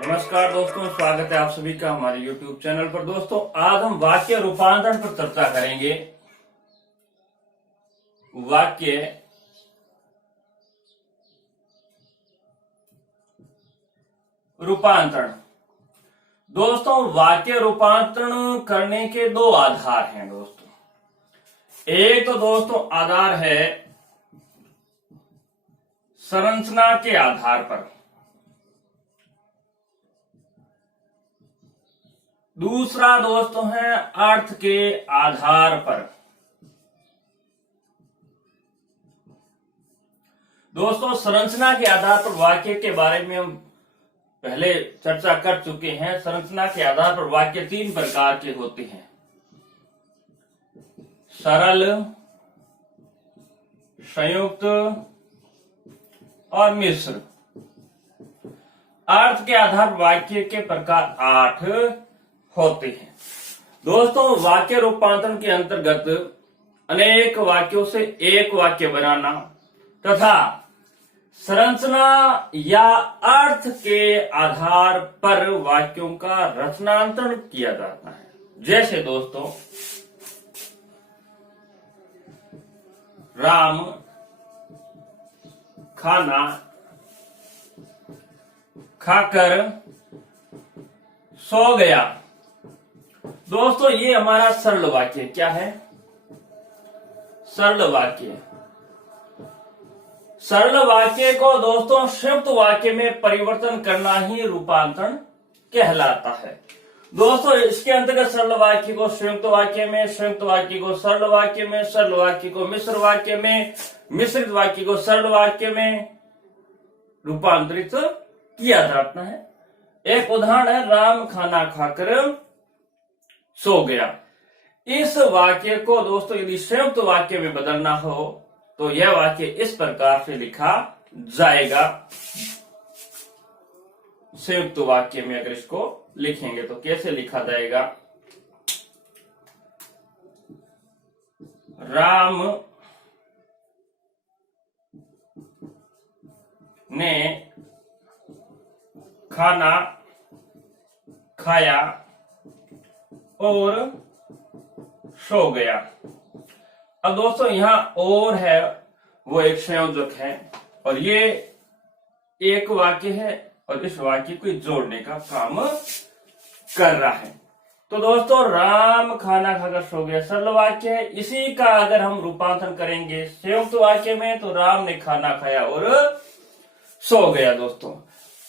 नमस्कार दोस्तों, स्वागत है आप सभी का हमारे YouTube चैनल पर। दोस्तों, आज हम वाक्य रूपांतरण पर चर्चा करेंगे। वाक्य रूपांतरण। दोस्तों, वाक्य रूपांतरण करने के दो आधार हैं दोस्तों। एक तो दोस्तों आधार है संरचना के आधार पर, दूसरा दोस्तों है अर्थ के आधार पर। दोस्तों, संरचना के आधार पर वाक्य के बारे में हम पहले चर्चा कर चुके हैं। संरचना के आधार पर वाक्य तीन प्रकार के होते हैं: सरल, संयुक्त और मिश्र। अर्थ के आधार वाक्य के प्रकार 8 होते हैं। दोस्तों, वाक्य रूपांतरण के अंतर्गत अनेक वाक्यों से एक वाक्य बनाना तथा संरचना या अर्थ के आधार पर वाक्यों का रचनांतरण किया जाता है। जैसे दोस्तों, राम खाना खाकर सो गया। दोस्तों, ये हमारा सरल वाक्य क्या है? सरल वाक्य। सरल वाक्य को दोस्तों संयुक्त वाक्य में परिवर्तन करना ही रूपांतरण कहलाता है। दोस्तों, इसके अंतर्गत सरल वाक्य को संयुक्त वाक्य में, संयुक्त वाक्य को सरल वाक्य में, सरल वाक्य को मिश्र वाक्य में, मिश्रित वाक्य को सरल वाक्य में रूपांतरित किया जाता है। एक उदाहरण है, राम खाना खाकर सो गया। इस वाक्य को दोस्तों यदि संयुक्त वाक्य में बदलना हो तो यह वाक्य इस प्रकार से लिखा जाएगा। संयुक्त वाक्य में अगर इसको लिखेंगे तो कैसे लिखा जाएगा? राम ने खाना खाया और सो गया। अब दोस्तों, यहां और है वो एक संयोजक है और ये एक वाक्य है और इस वाक्य को जोड़ने का काम कर रहा है। तो दोस्तों, राम खाना खाकर सो गया सरल वाक्य है। इसी का अगर हम रूपांतरण करेंगे संयुक्त वाक्य में तो राम ने खाना खाया और सो गया। दोस्तों,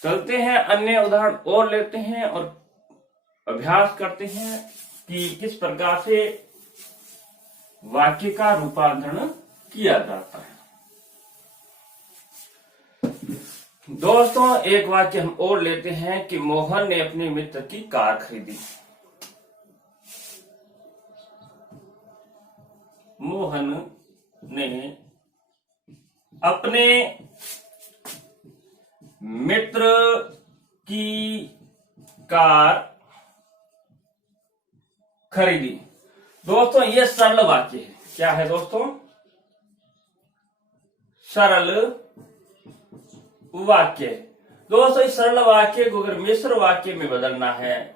चलते हैं अन्य उदाहरण और लेते हैं और अभ्यास करते हैं कि किस प्रकार से वाक्य का रूपांतरण किया जाता है। दोस्तों, एक वाक्य हम और लेते हैं कि मोहन ने अपने मित्र की कार खरीदी। मोहन ने अपने मित्र की कार खरीदी। दोस्तों, ये सरल वाक्य है। क्या है दोस्तों? सरल वाक्य। दोस्तों, इस सरल वाक्य को अगर मिश्र वाक्य में बदलना है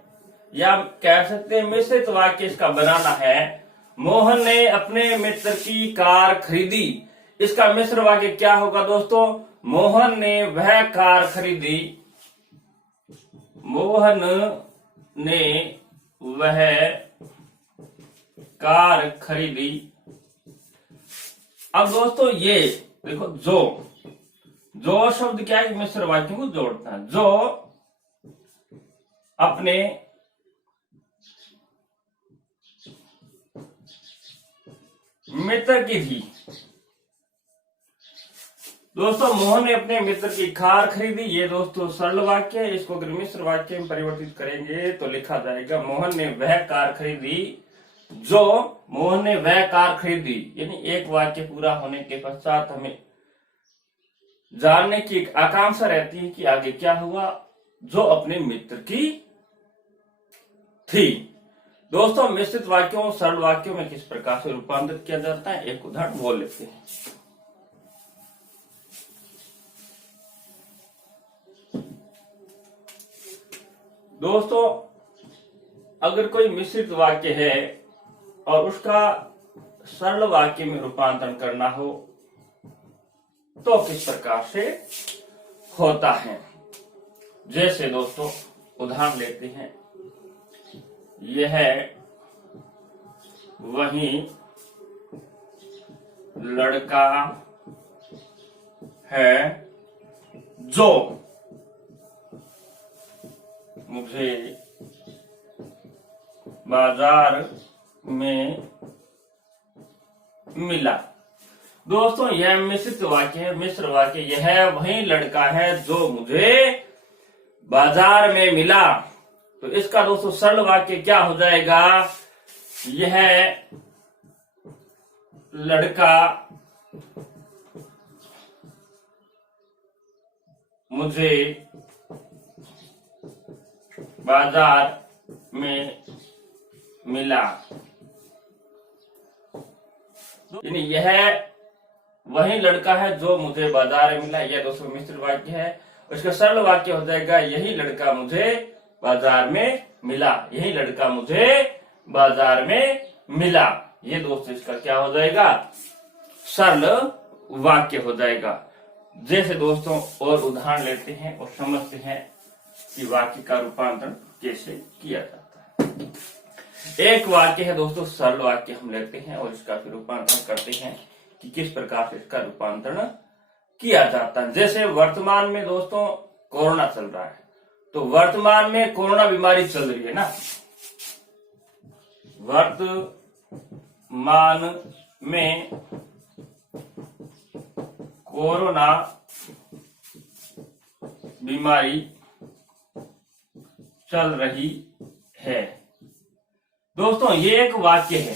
या कह सकते हैं मिश्रित वाक्य इसका बनाना है, मोहन ने अपने मित्र की कार खरीदी। इसका मिश्र वाक्य क्या होगा दोस्तों? मोहन ने वह कार खरीदी। मोहन ने वह कार खरीदी। अब दोस्तों, ये देखो, जो शब्द क्या है? मिश्र वाक्य को जोड़ता है। जो अपने मित्र की थी। दोस्तों, मोहन ने अपने मित्र की कार खरीदी। ये दोस्तों सरल वाक्य है। इसको अगर मिश्र वाक्य में परिवर्तित करेंगे तो लिखा जाएगा मोहन ने वह कार खरीदी। जो मोहन ने वह कार खरीदी, यानी एक वाक्य पूरा होने के पश्चात हमें जानने की आकांक्षा रहती है कि आगे क्या हुआ। जो अपने मित्र की थी। दोस्तों, मिश्रित वाक्यों सरल वाक्यों में किस प्रकार से रूपांतरित किया जाता है, एक उदाहरण बोल लेते हैं। दोस्तों अगर कोई मिश्रित वाक्य है और उसका सरल वाक्य में रूपांतरण करना हो तो किस प्रकार से होता है। जैसे दोस्तों उदाहरण लेते हैं, यह वही लड़का है जो मुझे बाजार में मिला। दोस्तों यह मिश्रित वाक्य है, मिश्र वाक्य। यह वही लड़का है जो मुझे बाजार में मिला। तो इसका दोस्तों सरल वाक्य क्या हो जाएगा, यह लड़का मुझे बाजार में मिला। यानी यह वही लड़का है जो मुझे बाजार में मिला, यह दोस्तों मिश्र वाक्य है। उसका सरल वाक्य हो जाएगा, यही लड़का मुझे बाजार में मिला, यही लड़का मुझे बाजार में मिला। ये दोस्तों इसका क्या हो जाएगा, सरल वाक्य हो जाएगा। जैसे दोस्तों और उदाहरण लेते हैं और समझते हैं कि वाक्य का रूपांतरण कैसे किया जाता है। एक वाक्य है दोस्तों सरल वाक्य हम लेते हैं और इसका फिर रूपांतरण करते हैं कि किस प्रकार से इसका रूपांतरण किया जाता है। जैसे वर्तमान में दोस्तों कोरोना चल रहा है, तो वर्तमान में कोरोना बीमारी चल रही है ना, वर्तमान में कोरोना बीमारी चल रही है। दोस्तों ये एक वाक्य है।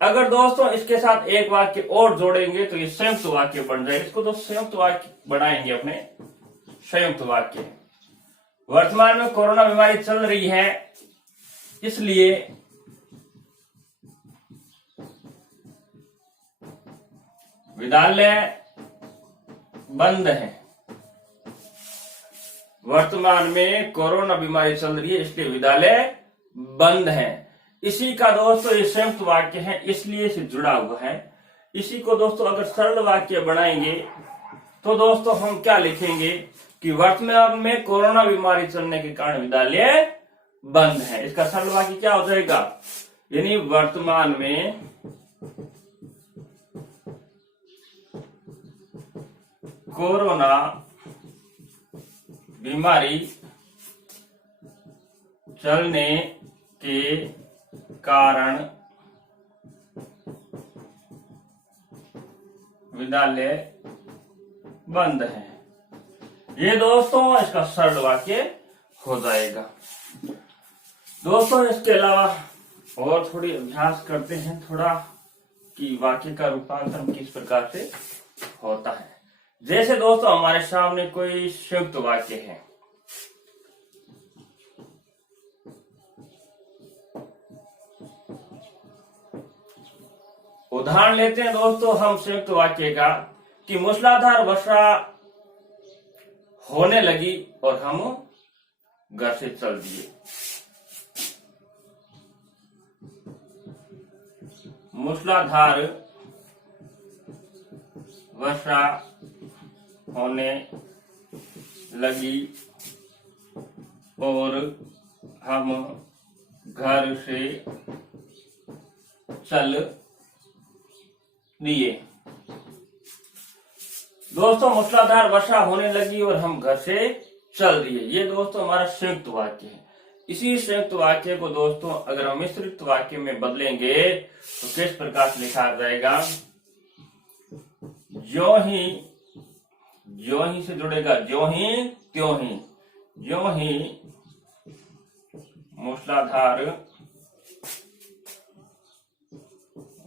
अगर दोस्तों इसके साथ एक वाक्य और जोड़ेंगे तो ये संयुक्त वाक्य बन जाएगा। इसको तो संयुक्त वाक्य बनाएंगे अपने, संयुक्त वाक्य। वर्तमान में कोरोना बीमारी चल रही है, इसलिए विद्यालय बंद है। वर्तमान में कोरोना बीमारी चल रही है, इसलिए विद्यालय बंद है। इसी का दोस्तों ये संयुक्त वाक्य है, इसलिए इसे जुड़ा हुआ है। इसी को दोस्तों अगर सरल वाक्य बनाएंगे तो दोस्तों हम क्या लिखेंगे कि वर्तमान में कोरोना बीमारी चलने के कारण विद्यालय बंद है। इसका सरल वाक्य क्या हो जाएगा, यानी वर्तमान में कोरोना बीमारी चलने के कारण विद्यालय बंद है। ये दोस्तों इसका सरल वाक्य हो जाएगा। दोस्तों इसके अलावा और थोड़ी अभ्यास करते हैं थोड़ा कि वाक्य का रूपांतरण किस प्रकार से होता है। जैसे दोस्तों हमारे सामने कोई संयुक्त वाक्य है, उदाहरण लेते हैं दोस्तों हम संयुक्त वाक्य का कि मूसलाधार वर्षा होने लगी और हम घर से चल दिए। मूसलाधार वर्षा होने लगी और हम घर से चल दिए। दोस्तों मूसलाधार वर्षा होने लगी और हम घर से चल दिए, ये दोस्तों हमारा संयुक्त वाक्य है। इसी संयुक्त वाक्य को दोस्तों अगर हम मिश्रित वाक्य में बदलेंगे तो किस प्रकार से लिखा जाएगा, ज्यों ही से जुड़ेगा, ज्यों ही त्यों ही, ज्यों ही मूसलाधार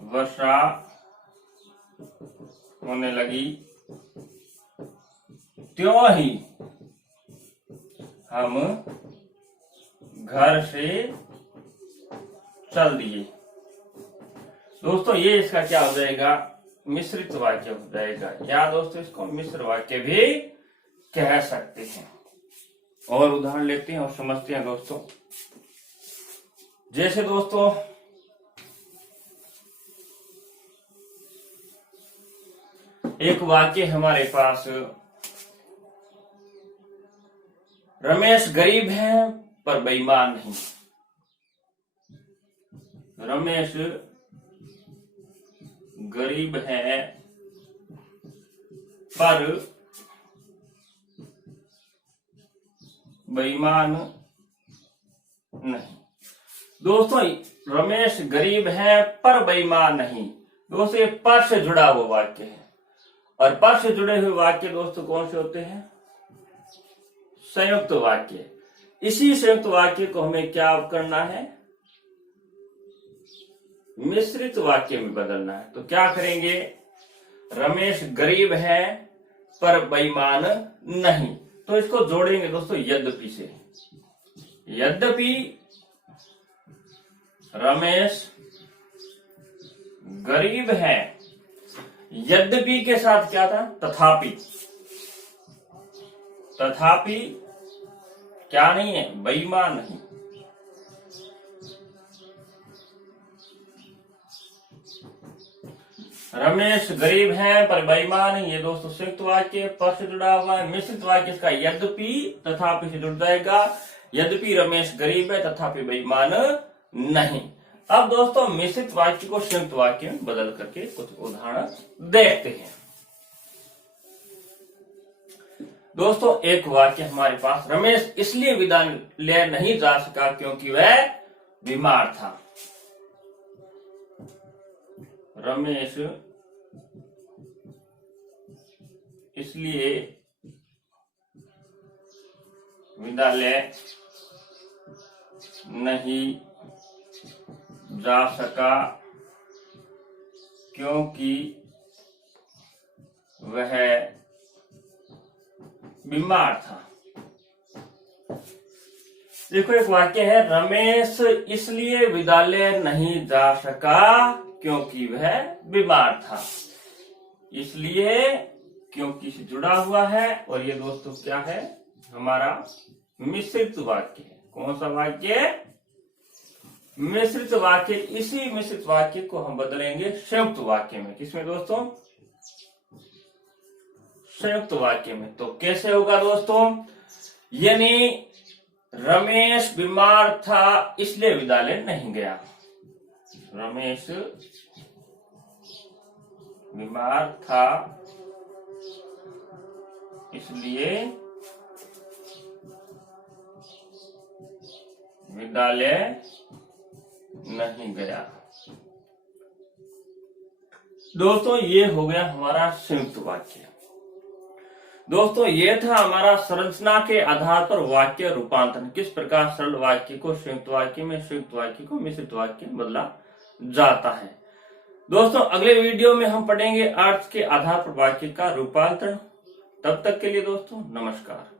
वर्षा होने लगी त्यों ही हम घर से चल दिए। दोस्तों ये इसका क्या हो जाएगा, मिश्रित वाक्य हो जाएगा, या दोस्तों इसको मिश्र वाक्य भी कह सकते हैं। और उदाहरण लेते हैं और समझते हैं दोस्तों। जैसे दोस्तों एक वाक्य हमारे पास, रमेश गरीब है पर बेईमान नहीं। रमेश गरीब है पर बेईमान नहीं। दोस्तों रमेश गरीब है पर बेईमान नहीं, दोस्तों ये पर से जुड़ा हुआ वाक्य है, और पर से जुड़े हुए वाक्य दोस्तों कौन से होते हैं? संयुक्त वाक्य। इसी संयुक्त वाक्य को हमें क्या करना है? मिश्रित वाक्य में बदलना है। तो क्या करेंगे? रमेश गरीब है पर बेईमान नहीं, तो इसको जोड़ेंगे दोस्तों यद्यपि से। यद्यपि रमेश गरीब है, यद्यपि के साथ क्या था? तथापि। तथापि क्या नहीं है? बेईमान नहीं। रमेश गरीब है पर बेईमान नहीं, ये दोस्तों संयुक्त वाक्य पर से जुड़ा हुआ है। मिश्रित वाक्य इसका यद्यपि तथापि से जुड़ जाएगा। यद्यपि रमेश गरीब है तथापि बेईमान नहीं। अब दोस्तों मिश्रित वाक्य को संयुक्त वाक्य में बदल करके कुछ उदाहरण देखते हैं। दोस्तों एक वाक्य हमारे पास, रमेश इसलिए विद्यालय नहीं जा सका क्योंकि वह बीमार था। रमेश इसलिए विद्यालय नहीं जा सका क्योंकि वह बीमार था। देखो एक वाक्य है, रमेश इसलिए विद्यालय नहीं जा सका क्योंकि वह बीमार था। इसलिए क्योंकि से जुड़ा हुआ है, और ये दोस्तों क्या है? हमारा मिश्रित वाक्य है। कौन सा वाक्य? मिश्रित वाक्य। इसी मिश्रित वाक्य को हम बदलेंगे संयुक्त वाक्य में। किसमें दोस्तों? संयुक्त वाक्य में। तो कैसे होगा दोस्तों? यानी रमेश बीमार था इसलिए विद्यालय नहीं गया। रमेश बीमार था इसलिए विद्यालय नहीं गया। दोस्तों ये हो गया हमारा संयुक्त वाक्य। दोस्तों ये था हमारा संरचना के आधार पर वाक्य रूपांतरण। किस प्रकार सरल वाक्य को संयुक्त वाक्य में, संयुक्त वाक्य को मिश्रित वाक्य में बदला जाता है। दोस्तों अगले वीडियो में हम पढ़ेंगे अर्थ के आधार पर वाक्य का रूपांतरण। तब तक के लिए दोस्तों नमस्कार।